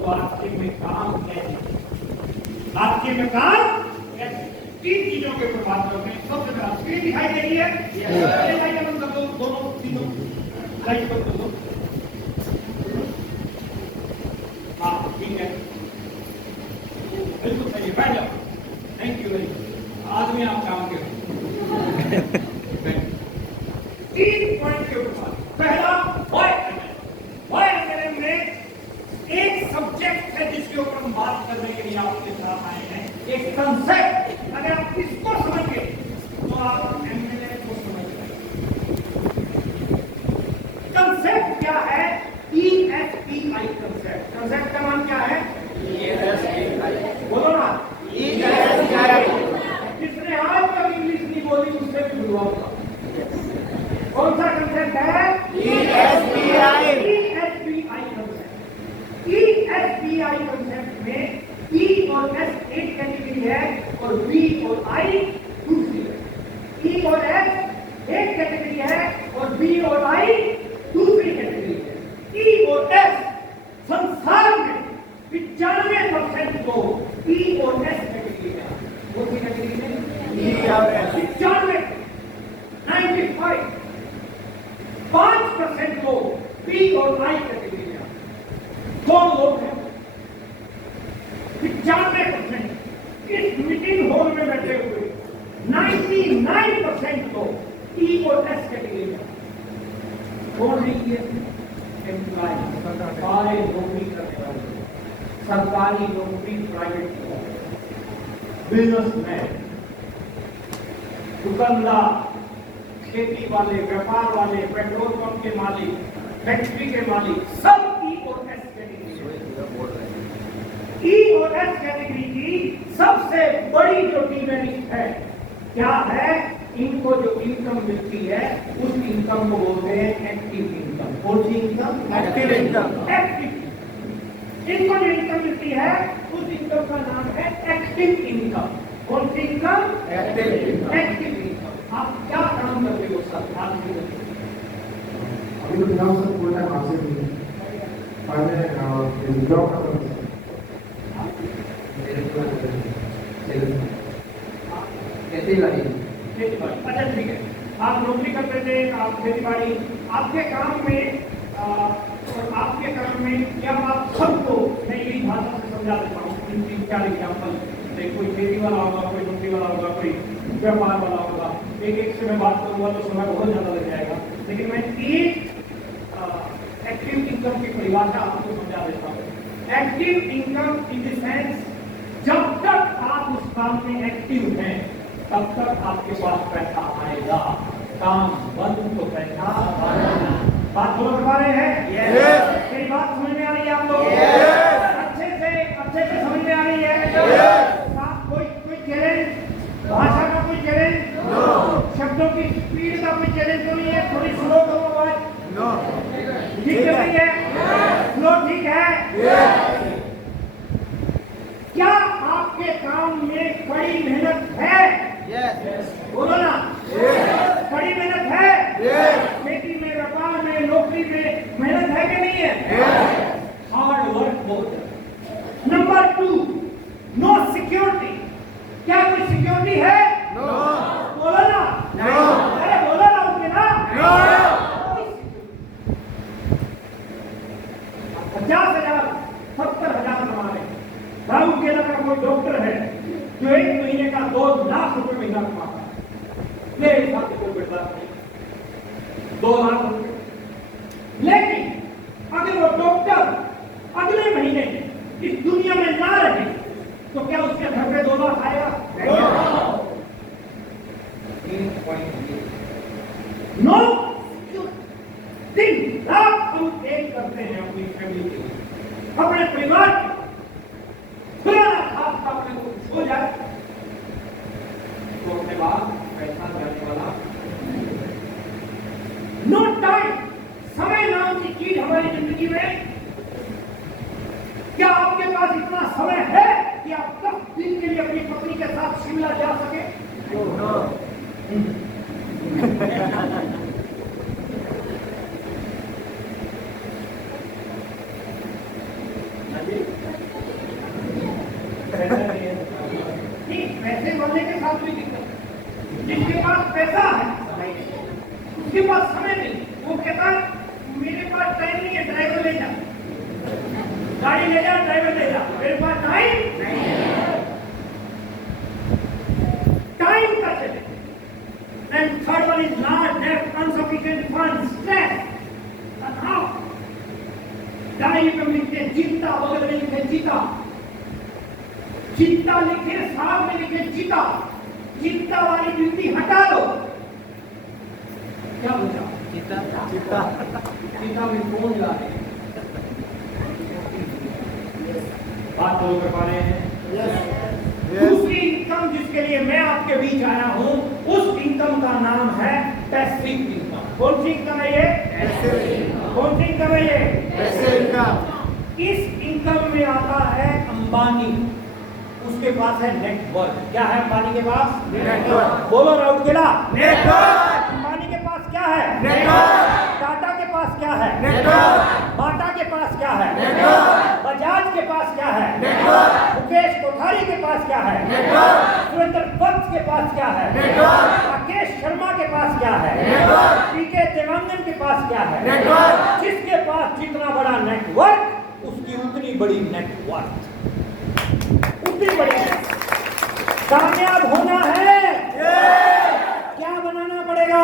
तो आपके में काम कैसे, आपके में काम कैसे, तीन चीजों के ऊपर बात करते हैं। सबसे पहला स्क्रीन दिखाई दे रही है, लाइट बंद कर दो, दोनों तीनों लाइट बंद कर दो। हाँ ठीक है, बिल्कुल सही है, बैठ जाओ। थैंक यू वेरी मच, आदमी आप काम के तीन पॉइंट के ऊपर बात। पहला वाई एमएलएम में एक सब्जेक्ट है जिसके ऊपर हम बात करने के लिए आपके साथ आए हैं, एक कंसेप्ट। अगर आप इसको समझ गए तो आप एमएलएम को समझ गए। कंसेप्ट क्या है? ESPI concept. कंसेप्ट का नाम क्या है? ESPI। बोलो ना, ESPI। जिसने आज तक इंग्लिश नहीं बोली उससे भी हुआ होगा। कौन सा कंसेप्ट है? ESPI। ESPI concept. ESPI concept में E और S एक कैटेगरी है और B और I दूसरी है। E और S एक कैटेगरी है और B और I दूसरी कैटेगरी है। E और S संसार में 95% लोग E और S कैटेगरी है। कौन सी कैटेगरी है? E और S। 95 5% लोग B और I कैटेगरी में। कौन लोग हैं? 95% इस मीटिंग हॉल में बैठे हुए 99% लोग E और S कैटेगरी में। कौन है ये? एम्प्लॉय, सारे नौकरी करने वाले, सरकारी नौकरी, प्राइवेट नौकरी, बिजनेसमैन, दुकानदार, खेती वाले, व्यापार वाले, पेट्रोल पंप के मालिक, फैक्ट्री के मालिक, सब E और S कैटेगरी। E और S कैटेगरी की सबसे बड़ी जो डिमेरिट है क्या है? इनको जो इनकम मिलती है उस इनकम को बोलते हैं एक्टिव इनकम। कौन सी इनकम? Active income. एक्टिव, इनको जो इनकम मिलती है उस इनकम का नाम है एक्टिव इनकम। कौन सी income? Active income. Active income. आप क्या काम करते हो सर? अभी तो फिलहाल सर फुल टाइम आपसे पहले जॉब करता हूँ। खेती बाड़ी। अच्छा ठीक है, आप नौकरी करते थे, आप खेती बाड़ी, आपके काम में और आपके काम में या आप सबको मैं यही भाषा से समझा देता हूँ। तीन चार एग्जाम्पल, कोई खेती वाला होगा, कोई नौकरी वाला होगा, कोई व्यापार वाला होगा। एक एक से मैं बात करूंगा तो समय बहुत ज्यादा लग जाएगा, लेकिन मैं एक एक्टिव इनकम की परिभाषा आपको समझा देता हूँ। Active income in the sense, जब तक आप उस काम में एक्टिव हैं तब तक आपके पास पैसा आएगा। काम बंद तो पैसा आएगा। बात समझ पा रहे हैं? मेरी बात समझ में आ रही है आप लोग? अच्छे से समझ में आ रही है? कोई चैलेंज, भाषा का कोई चैलेंज, शब्दों की स्पीड का कोई चैलेंज तो नहीं है? थोड़ी स्लो करो आवाज। ठीक है भैया, स्लो ठीक है? क्या आपके काम में कड़ी मेहनत है? बोलो ना, कड़ी मेहनत है? खेती में, व्यापार में, नौकरी में मेहनत है कि नहीं है? हार्ड वर्क बहुत है। Number 2, no security. क्या कोई सिक्योरिटी है? बोलो ना, अरे बोलो ना, उसके ना 50,000 70,000 कमा रहे। राउरकेला का कोई डॉक्टर है जो 1 महीने का 2 लाख रुपए महीना कमाता है। मेरे हिसाब से कोई बेटा नहीं, 2 लाख रुपए। लेकिन अगर वो डॉक्टर अगले महीने इस दुनिया में ना रहे तो क्या उसके घर पे 2 लाख आएगा? नो। दिन रात हम एक करते हैं अपनी फैमिली के लिए, अपने परिवार के, खुला खास अपने को हो जाए तो अपने बाद पैसा जाने वाला। नो टाइम, समय नाम की चीज हमारी जिंदगी में, क्या आपके पास इतना समय है कि आप 10 दिन के लिए अपनी पत्नी के साथ शिमला जा सके? गाड़ी ले जा, ड्राइवर ले जा, मेरे पास टाइम नहीं है। टाइम का चले। And third one is large debt, insufficient funds, stress, तनाव। डायरी में लिखे चिंता, बगल में लिखे चिता, चिंता लिखे, साथ में लिखे चिता, चिंता वाली गिनती हटा दो। क्या बचा? चिता में कौन जा रहे हैं? बात तो कर पा रहे हैं? दूसरी इनकम जिसके लिए मैं आपके बीच आया हूं, उस इनकम का नाम है पैसिव इनकम। कौन सी इनकम है ये? कौन सी इनकम है ये? Passive income. इस इनकम में आता है अंबानी, उसके पास है नेटवर्क। क्या है अंबानी के पास? नेटवर्क। बोलो राउरकेला, नेटवर्क। अंबानी के पास क्या है? नेटवर्क। टाटा के पास क्या है? नेटवर्क। बाटा के पास क्या है? नेटवर्क। बजाज के पास क्या है? नेटवर्क। मुकेश कोठारी के पास क्या है? नेटवर्क। सुरेंद्र वत्स के पास क्या है? नेटवर्क। राकेश शर्मा के पास क्या है? नेटवर्क। पीके देवांगन के पास क्या है? नेटवर्क। जिसके पास जितना बड़ा नेटवर्क, उसकी उतनी बड़ी नेटवर्क, उतनी बड़ी। कामयाब होना है, क्या बनाना पड़ेगा?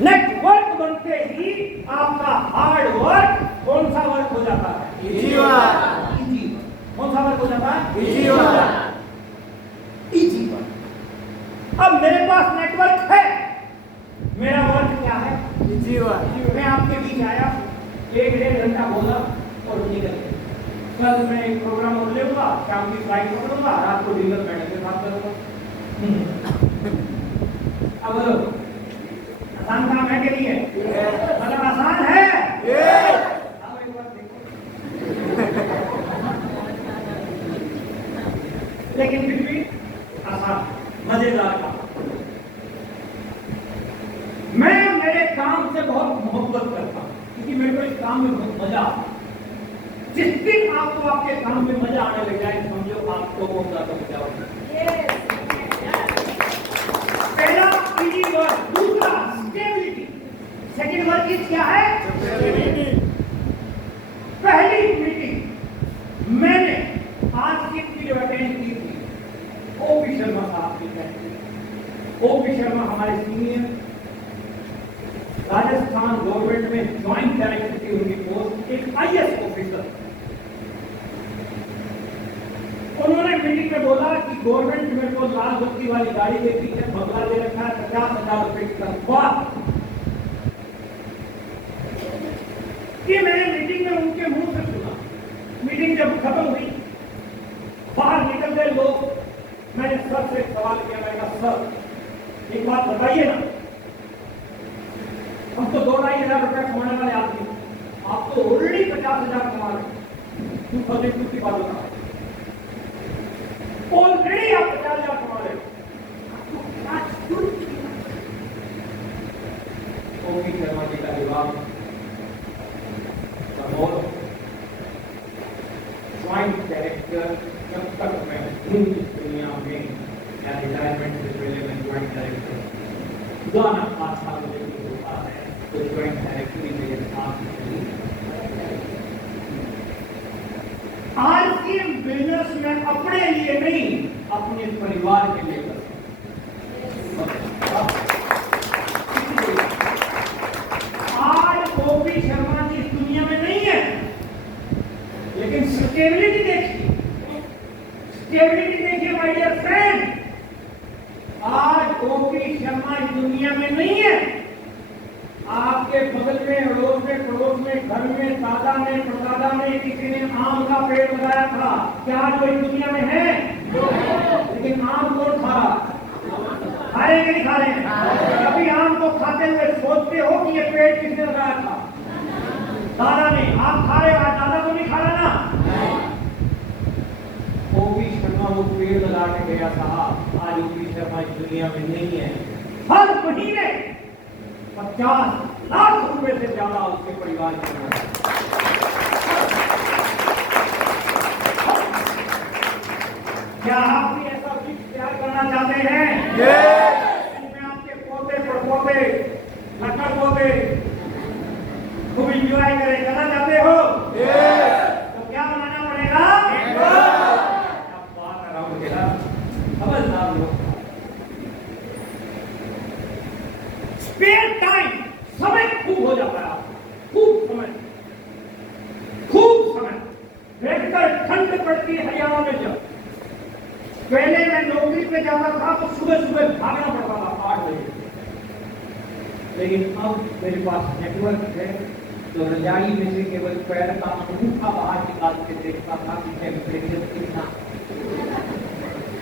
नेटवर्क बनते ही आपका हार्ड वर्क कौन सा वर्क हो जाता है? Easy work. कौन सा वर्क हो जाता है? Easy work. Easy work. अब मेरे पास नेटवर्क है, मेरा वर्क क्या है? Easy work. मैं आपके बीच आया, 1-1.5 घंटा बोला और निकल गया। कल मैं एक प्रोग्राम और लेऊंगा, शाम की फ्लाइट पकड़ूंगा, रात को डीलर मैडम के साथ करूंगा। अब बोलो, आसान काम है कि नहीं है? मतलब आसान है? अब एक बार देखो। लेकिन फिर भी आसान, मजेदार काम। मैं मेरे काम से बहुत मोहब्बत करता हूं, क्योंकि मेरे को इस काम में बहुत मजा आता है। जिस दिन आपको आपके काम में मजा आने लग जाए, समझो आपको बहुत ज्यादा मजा होगा। पहला इजी वर्क, दूसरा स्टेबिलिटी, सेकंड वर्क इज क्या है? पहली मीटिंग मैंने आज की जो अटेंड की थी, ओपी शर्मा साहब की थी। ओपी शर्मा हमारे सीनियर, राजस्थान गवर्नमेंट में ज्वाइंट डायरेक्टर की उनकी पोस्ट, एक आईएएस ऑफिसर। उन्होंने मीटिंग में बोला कि गवर्नमेंट मेरे को लाल बत्ती वाली गाड़ी देती है, बंगला दे रखा है, 50,000 रुपए की तनख्वाह। ये मैंने मीटिंग में उनके मुंह से सुना। मीटिंग जब खत्म हुई, बाहर निकल गए लोग, मैंने सर से एक सवाल किया। मैंने कहा, सर एक बात बताइए ना, हम तो 2-2.5 हजार रुपया कमाने वाले आदमी, आप तो ऑलरेडी 50,000 कमा रहे, तू फॉर्चून की बात बता। ऑलरेडी आप 50,000 कमा रहे हो, ओपी शर्मा जी का जवाब, ज्वाइंट डायरेक्टर जब तक मैं हूं इस दुनिया में, या रिटायरमेंट से पहले मैं ज्वाइंट डायरेक्टर गाना आता मुझे होता है, तो ज्वाइंट डायरेक्टरी मेरे साथ चली। आज की बिजनेस में अपने लिए नहीं, अपने परिवार के लिए कर। आज ओपी शर्मा जी इस दुनिया में नहीं है, लेकिन स्टेबिलिटी देखिए, स्टेबिलिटी देखिए माय डियर फ्रेंड। आज ओपी शर्मा इस दुनिया में नहीं है, आपके बगल में, अड़ोस में, पड़ोस में, घर में, दादा ने, परदादा ने, किसी ने आम का पेड़ लगाया था। क्या आज वो इस दुनिया में है? लेकिन आम कौन खा रहा? खा रहे कि नहीं खा रहे? कभी आम को खाते हुए सोचते हो कि ये पेड़ किसने लगाया था? दादा ने। आप खा रहे हो, आज दादा तो नहीं खा रहा ना? ओपी शर्मा वो पेड़ लगा के गया साहब, आज ओपी शर्मा इस दुनिया में नहीं है। हर महीने 50 लाख रुपए से ज्यादा उसके परिवार के। क्या आप भी ऐसा कुछ तैयार करना चाहते हैं? इसमें आपके पोते पड़पोते, लड़का पोते खूब इंजॉय करें, खूब हो जाता है आपको, खूब समय भयंकर ठंड पड़ती है हरियाणा में। जब पहले मैं नौकरी पे जाता था तो सुबह सुबह भागना पड़ता था 8 बजे, लेकिन अब मेरे पास नेटवर्क है तो रजाई में से केवल पैर का अंगूठा बाहर निकाल के देखता था कि टेम्परेचर कितना,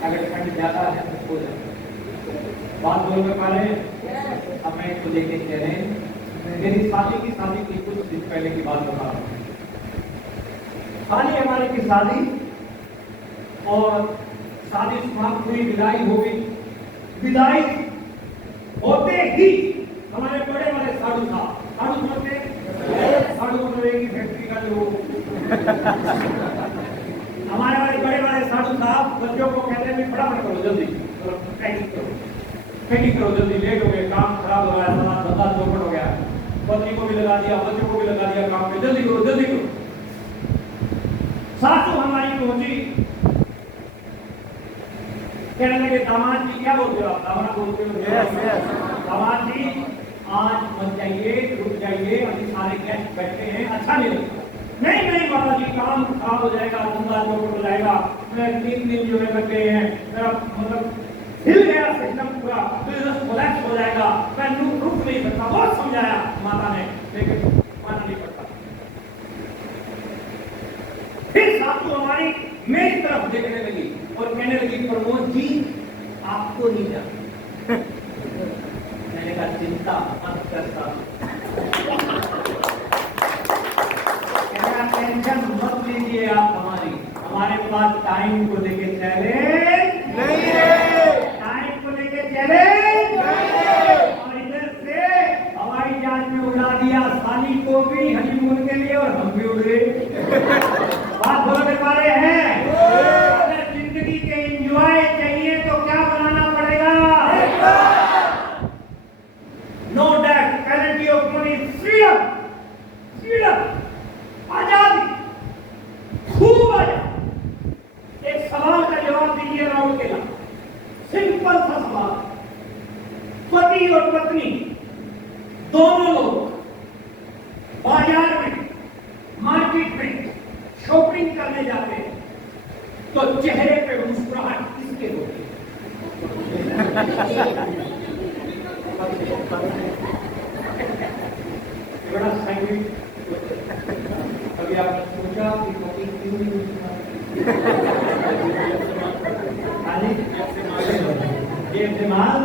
अगर ठंड ज्यादा है तो हो जाए। बात बोल में पा रहे हैं। अब मैं इसको लेके कह रहे हैं, मेरी शादी की कुछ दिन पहले की बात बता रहा हूँ। हाल ही हमारे की शादी, और शादी समाप्त हुई, विदाई हो गई। विदाई होते ही हमारे बड़े बड़े साधु बोलते साधु मतलब एक ही फैक्ट्री का जो हमारे बड़े बड़े साधु साहब बच्चों को कहते हैं फटाफट करो, जल्दी पैकिंग करो जल्दी, लेट हो गए, काम खराब हो गया, सारा धंधा चौपट हो गया, पत्नी को भी लगा दिया, बच्चों को भी लगा दिया काम पे, जल्दी करो। सासू हमारी पहुंची, कहने लगे दामाद जी, क्या बोलते हो आप? दामाद बोलते हो? दामाद जी आज मत जाइए, रुक जाइए, अभी सारे गेस्ट बैठे हैं, अच्छा नहीं लगता। नहीं बाबा जी, काम खराब हो जाएगा, धंधा चौपट हो जाएगा, मैं 3 दिन जो है लग गए हैं, मेरा मतलब हिल गया सिस्टम पूरा, बिजनेस कोलैप्स हो जाएगा, मैं रुक नहीं सकता। बहुत समझाया माता ने, लेकिन मानना नहीं पड़ता। फिर सासू हमारी मेरी तरफ देखने लगी और कहने लगी, प्रमोद जी आपको नहीं जाना। मैंने कहा चिंता मत करता, टेंशन मत लीजिए आप, हमारे पास टाइम को लेके चैलेंज नहीं है, टाइम को लेके चैलेंज नहीं है। और इधर से हवाई जहाज में उड़ा दिया साली को भी हनीमून के लिए, और हम भी उड़ गए। बात बोलने वाले हैं, अगर जिंदगी के एंजॉय चाहिए तो क्या बनाना पड़ेगा? Know that, parity of money, freedom, आजादी, खूब आजादी। एक सवाल का जवाब दीजिए राउंड के लिए, सिंपल सा सवाल। पति और पत्नी दोनों लोग बाजार में, मार्केट में शॉपिंग करने जाते हैं तो चेहरे पे मुस्कुराहट किसके होती है? बड़ा साइंटिफिक, कभी आपने सोचा कि पति क्यों नहीं मुस्कुराते? ये दिमाग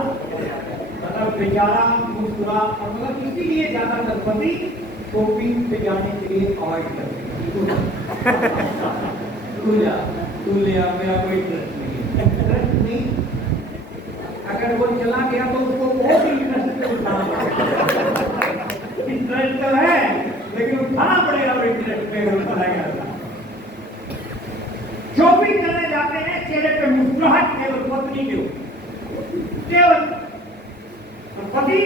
मतलब बेचारा मुस्कुरा, मतलब इसीलिए ज्यादातर पति शॉपिंग पे जाने के लिए अवॉइड करते हैं। तू ले आ, मेरा कोई इंटरेस्ट नहीं। अगर वो चला गया तो उसको बहुत इंटरेस्ट से उठाना पड़ेगा। इंटरेस्ट तो है लेकिन उठाना पड़ेगा, और इंटरेस्ट पे उठाया गया। शॉपिंग करने जाते हैं, चेहरे पे मुस्कुराहट केवल पत्नी के केवल, पति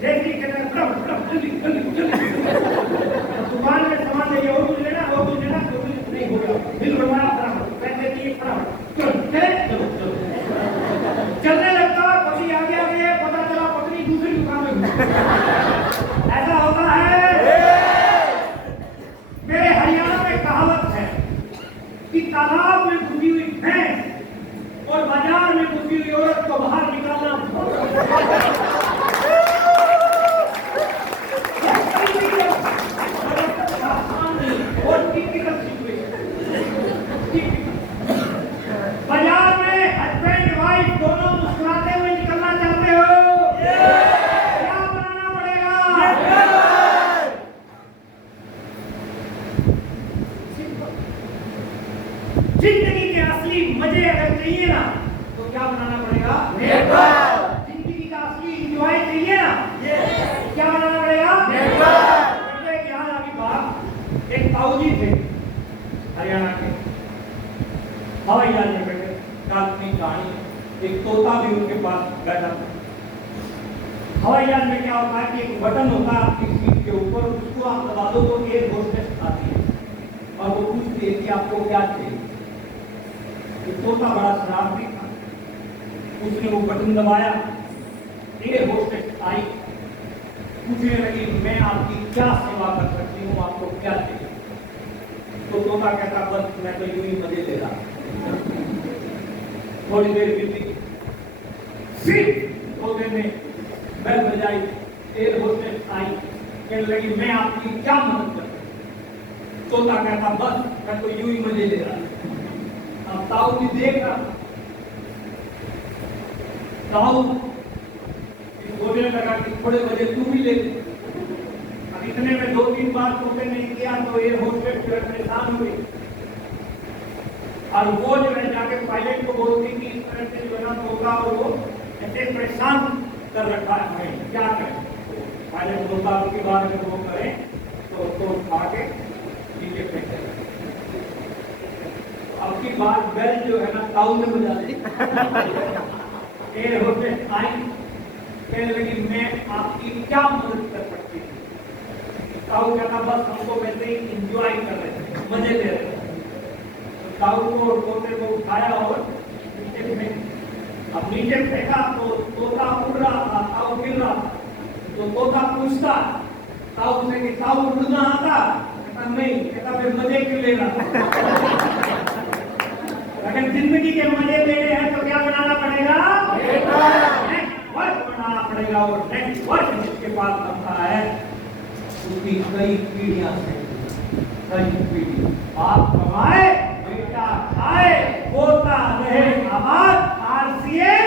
जैसे कहते हैं दुकान में सामान ले वो कुछ लेना, नहीं होगा, बिल बनवाना फटाफट, पैसे दिए फटाफट, चलने लगता है। पति आगे पता चला पत्नी दूसरी दुकान में ऐसा होता है। मेरे हरियाणा में कहावत है कि तालाब में घुसी हुई भैंस और बाजार में घुसी हुई औरत को बाहर निकालना बाजार में हस्बैंड वाइफ दोनों मुस्कुराते हुए निकलना चाहते हो, क्या बनाना पड़ेगा? जिंदगी के असली मजे अगर चाहिए ना तो क्या बनाना पड़ेगा? जिंदगी का असली इंजॉय चाहिए ना, क्या बनाना पड़ेगा? यहाँ अभी बात, एक ताऊजी थे हरियाणा के, हवाई जहाज में बैठे, काल्पनिक कहानी, एक तोता भी उनके पास बैठा था। हवाई जहाज में क्या होता है कि एक बटन होता है आपकी सीट के ऊपर, उसको आप दबा दो तो एयर होस्टेस आती है और वो पूछती है कि आपको क्या चाहिए। एक तोता बड़ा शरारती था, उसने वो बटन दबाया, एयर होस्टेस आई, पूछने लगी मैं आपकी क्या सेवा कर सकती हूँ, आपको क्या चाहिए? तो तोता कहता बस मैं तो यूं ही मजे ले रहा। थोड़ी देर बीती, फिर तोते ने बेल बजाई, एयर होस्टेस आई, कहने लगी मैं आपकी क्या मदद कर सकती हूँ? तोता कहता बस मैं तो यूं ही मजे ले रहा। अब ताऊ भी देख रहा, ताऊ बोलने लगा कि थोड़े मजे तू भी ले ले। अब इतने में 2-3 बार तोते ने किया तो एयर होस्टेस जो है परेशान हुई, और वो जो है जाके पायलट को बोलती कि इस तरह से जो है ना तोता और वो ऐसे परेशान कर रखा है, हमें क्या करें? पायलट बोलता उसके बाद अगर वो करें तो उठा के नीचे फेंक दें। अब की बात बेल जो है ना ताऊ ने बजा दी। एयर होस्टेस आई, कहने लगी मैं आपकी क्या मदद कर सकती हूँ? ताऊ कहता बस हमको वैसे ही इंजॉय कर रहे थे, मजे ले रहे थे। तो ताऊ को और तोते को उठाया और नीचे फेंक। अब नीचे फेंका तो तोता उड़ रहा था, ताऊ गिर रहा था। तो तोता पूछता ताऊ से कि ताऊ उड़ना आता? कहता नहीं। कहता फिर मजे क्यों ले रहा? अगर जिंदगी के मजे लेने हैं तो क्या बनाना पड़ेगा? वर्क बनाना पड़ेगा। और नेक्स्ट वर्क जिसके पास बनता है उसकी कई पीढ़ियां से, कई पीढ़ी आप कमाए, बेटा खाए, पोता रहे आबाद, आरसीएम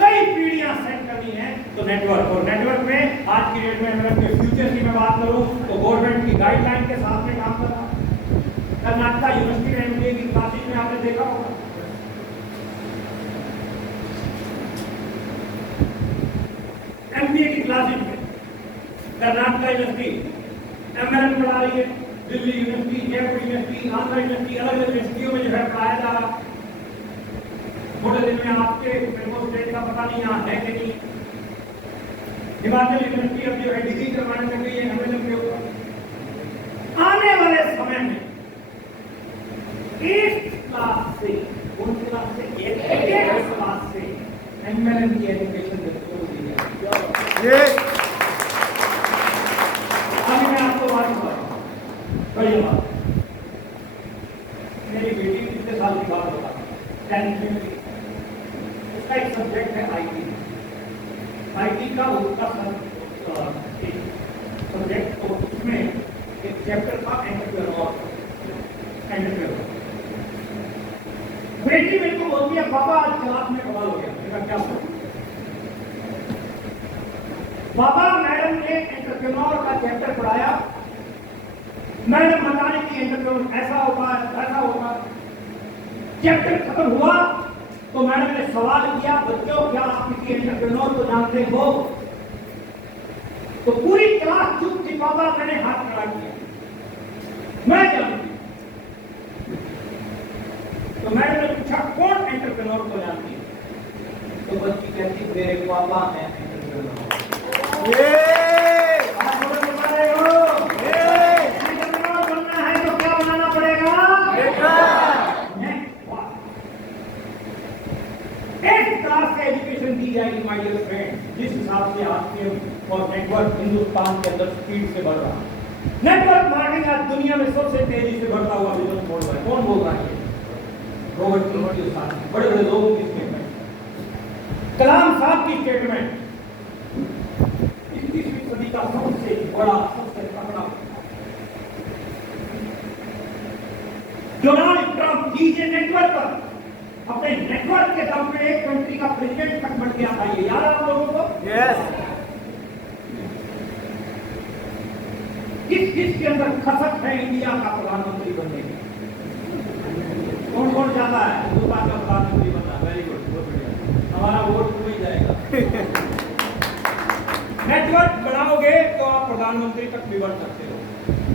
कई पीढ़ियां सेट करनी है। तो नेटवर्क, और नेटवर्क में आज की डेट में अगर के फ्यूचर की मैं बात करूं तो गवर्नमेंट की गाइडलाइन के साथ में काम कर रहा है। कर्नाटका यूनिवर्सिटी में एमबीए की क्लासेज में आपने देखा होगा, एमबीए की क्लासेज में कर्नाटका यूनिवर्सिटी एमएलएम पढ़ा रही है, Delhi university, Jaipur university, Andhra university, अलग अलग यूनिवर्सिटियों में जो है पढ़ाया जा रहा। थोड़े दिन में आपके मेरे स्टेट का पता नहीं यहाँ है कि नहीं। हिमाचल यूनिवर्सिटी अब जो है डिग्री करवाने लग गई है एमएलएम के ऊपर। आने वाले समय में एक क्लास से एमएलएम की एजुकेशन दी जाएगी। अभी मैं आपको बात बताऊं, बढ़िया बात। मेरी बेटी पिछले साल की बात बता, 10th में उसका एक सब्जेक्ट है आईटी। आईटी का उसका सब्जेक्ट, तो उसमें एक चैप्टर था एंटरप्रेन्योर। बेटी मेरे को बोलती है पापा आज क्लास में कमाल हो गया। मेरा क्या हुआ? पापा मैडम ने एंटरप्रेन्योर का चैप्टर पढ़ाया, मैडम बता रही थी एंटरप्रेन्योर ऐसा होगा ऐसा होगा। चैप्टर खत्म हुआ तो मैडम ने सवाल किया, बच्चों क्या आप किसी एंटरप्रेन्योर को जानते हो? तो पूरी क्लास चुप थी। पापा मैंने हाथ खड़ा किया, मैं जानती। तो मैंने पूछा कौन एंटरप्रेन्योर को जानती है? तो बच्ची कहती मेरे पापा हैं एंटरप्रेन्योर। एंटरप्रेन्योर बनना है तो क्या बनाना पड़ेगा? एक क्लास से एजुकेशन दी जाएगी माय डियर फ्रेंड, जिस हिसाब से आरसीएम और नेटवर्क हिंदुस्तान के अंदर स्पीड से बढ़ रहा है। नेटवर्क मार्केटिंग आज दुनिया में सबसे तेजी से बढ़ता हुआ बिजनेस मॉडल है। कौन बोल रहा है? रॉबर्ट कियोसाकी के साथ बड़े बड़े लोगों की स्टेटमेंट, कलाम साहब की स्टेटमेंट, 21वीं सदी का सबसे बड़ा सबसे तगड़ा। डोनाल्ड ट्रंप डीजे नेटवर्क पर अपने नेटवर्क के दम पे एक कंट्री का प्रेसिडेंट तक बन गया था। ये याद है आप लोगों को? यस। किस के अंदर खसक है इंडिया का प्रधानमंत्री बनने की? कौन कौन चाहता है हिंदुस्तान का प्रधानमंत्री बनना? वेरी गुड, बहुत बढ़िया, हमारा वोट हो ही जाएगा। नेटवर्क बनाओगे तो आप प्रधानमंत्री तक भी बढ़ सकते हो।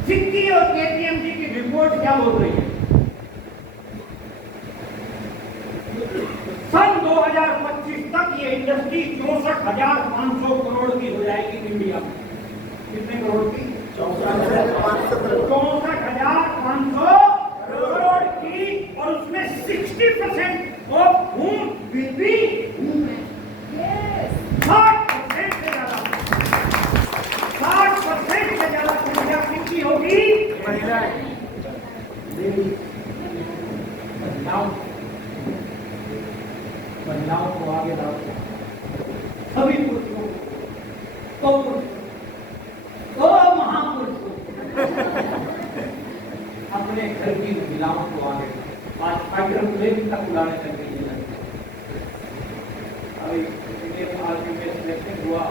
सिक्की और केपीएमजी की रिपोर्ट क्या बोल रही है? सन 2025 तक ये इंडस्ट्री 64,500 करोड़ की हो जाएगी इंडिया में। कितने करोड़ की? 64,500 करोड़ की, और उसमें 60% of whom will be women। 60% महिलाओं को आगे लाओ, सभी पुरुषों को, महापुरुषों अपने घर की महिलाओं को आगे, आज फाइटर प्लेन तक उड़ाने लग गई है। अभी इंडियन आर्मी में सिलेक्शन हुआ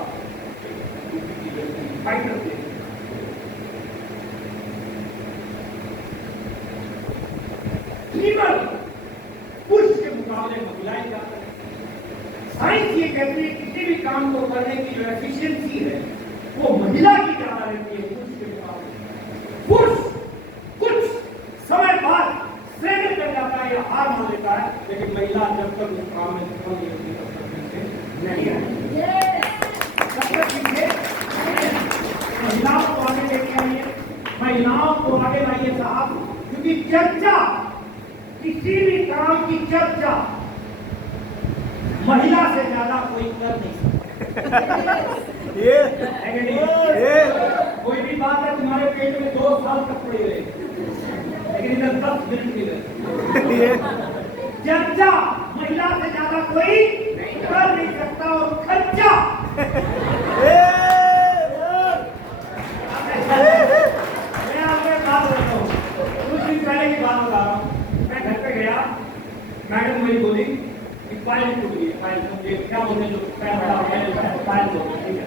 फाइटर प्लेन। पुरुष के मुकाबले महिलाएं ज्यादा है। साइंस ये कहती है किसी भी काम को करने की जो एफिशिएंसी है वो महिला की ज्यादा रहती है पुरुष के मुकाबले। पुरुष कुछ समय बाद श्रेणी कर जाता है या हार मान लेता है, लेकिन महिला जब तक उस काम में सफल नहीं होती तब तक पीछे नहीं आती। तब तक पीछे महिलाओं को आगे लेके आइए, महिलाओं को आगे लाइए साहब, क्योंकि चर्चा, किसी भी काम की चर्चा महिला से ज्यादा कोई कर नहीं सकता। कोई भी बात है तुम्हारे पेट में 2 साल तक पड़ी रहे, लेकिन इधर 10 मिनट की रहे। चर्चा महिला से ज्यादा कोई कर नहीं सकता। और खर्चा मैं आपको एक बात बताता हूँ, कुछ दिन पहले की बात बता रहा हूँ। मैं घर पे गया, मैडम मेरी बोली कि फाइल टूट गई है। फाइल मुझे क्या बोलते हैं जो फाइल टूट गई, ठीक है,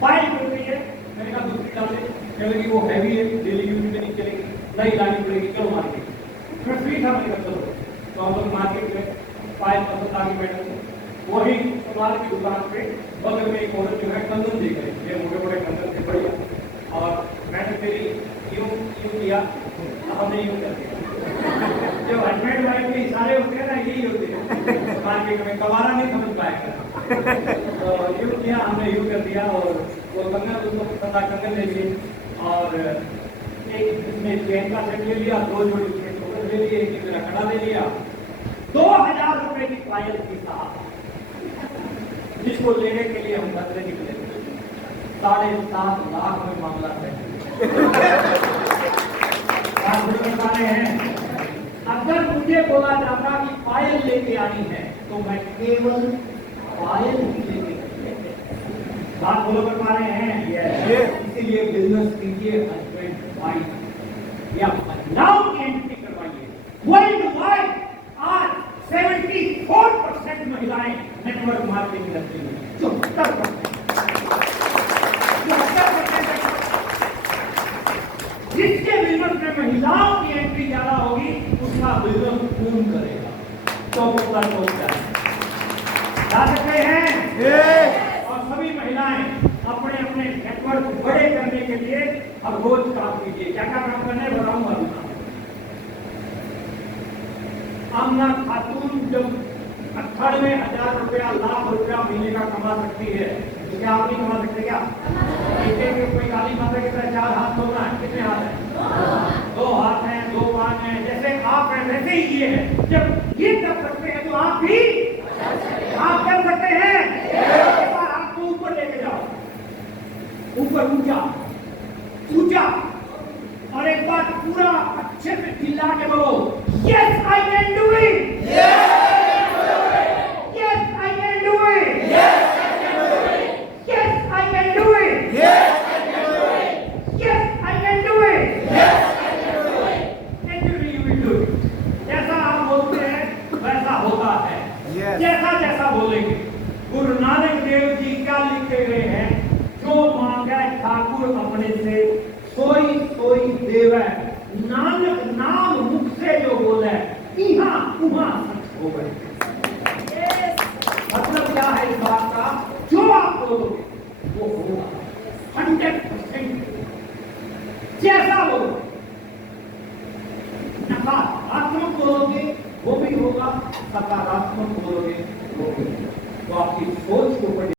फाइल टूट गई है। मैंने कहा दूसरी डाल दे, कह लगी वो हैवी है, डेली यूज में नहीं चलेगी, नई लानी पड़ेगी, चलो मार्केट। फिर फ्री था, मैंने कहा चलो। तो हम लोग मार्केट में फाइल पसंद आ गई मैडम को, वही सुनार की दुकान पे बगल में एक औरत जो है कंदन देख रही है, मोटे मोटे कंदन थे बढ़िया। और मैंने मेरी यूं किया, हमने यूं कर दिया। जो हस्बैंड वाइफ के इशारे होते हैं ना, यही होते हैं मार्केट में, कबारा नहीं समझ पाएगा। तो यूं किया, हमने यूं कर दिया और वो कंगन उसको पता कंगन ले लिए और एक इसमें चैन का सेट ले लिया, 2 जोड़ी उसमें चोकर ले लिए, एक मेरा कड़ा ले लिया। 2000 रुपए की पायल की साथ, जिसको लेने के लिए हम घर से निकले 7.5 लाख में मामला है। अगर मुझे बोला जाता कि पायल लेके आनी है तो मैं केवल पायल ही लेके बात बोलो कर पा रहे हैं। इसीलिए बिजनेस कीजिए हस्बैंड वाइफ या महिलाओं की एंट्री करवाइए। वर्ल्ड वाइड आज 74% महिलाएं नेटवर्क मार्केटिंग इंडस्ट्री में, 74%। जिसके बिजनेस में महिलाओं की एंट्री ज्यादा होगी उसका बिजनेस बूम करेगा। तो जा सकते हैं। और सभी महिलाएं अपने अपने नेटवर्क बड़े करने के लिए अब रोज काम कीजिए। क्या क्या काम करना है बताऊंगा। आमना खातून जब 98,000 रुपया, लाख रुपया महीने का कमा सकती है, तो क्या आप नहीं कमा सकते? क्या कोई काली माता की तरह 4 हाथ होना है? कितने हाथ हैं? 2 हाथ हैं, 2 कान हैं। जैसे आप हैं वैसे ही ये है। जब ये कर सकते हैं तो आप भी कर सकते हैं। एक बार हाथ को ऊपर लेके जाओ, ऊपर ऊंचा ऊंचा, और एक बार पूरा अच्छे से चिल्ला के बोलो, yes I can do it, yes I can do it, yes I can do it, yes I can do it, actually you will do it. जैसा आप बोलते हैं वैसा होता है। जैसा जैसा बोलेंगे। गुरु नानक देव जी क्या लिखे गए हैं? जो मांगे ठाकुर अपने से सोई सोई देवै, नानक नाम मुख से जो बोले इहाँ उहाँ सच हो गए। मतलब क्या है इस बात का? जो आप बोलोगे वो होगा 100%। जैसा बोलो, नकारात्मक बोलोगे वो भी होगा, सकारात्मक बोलोगे वो भी। तो आपकी सोच के ऊपर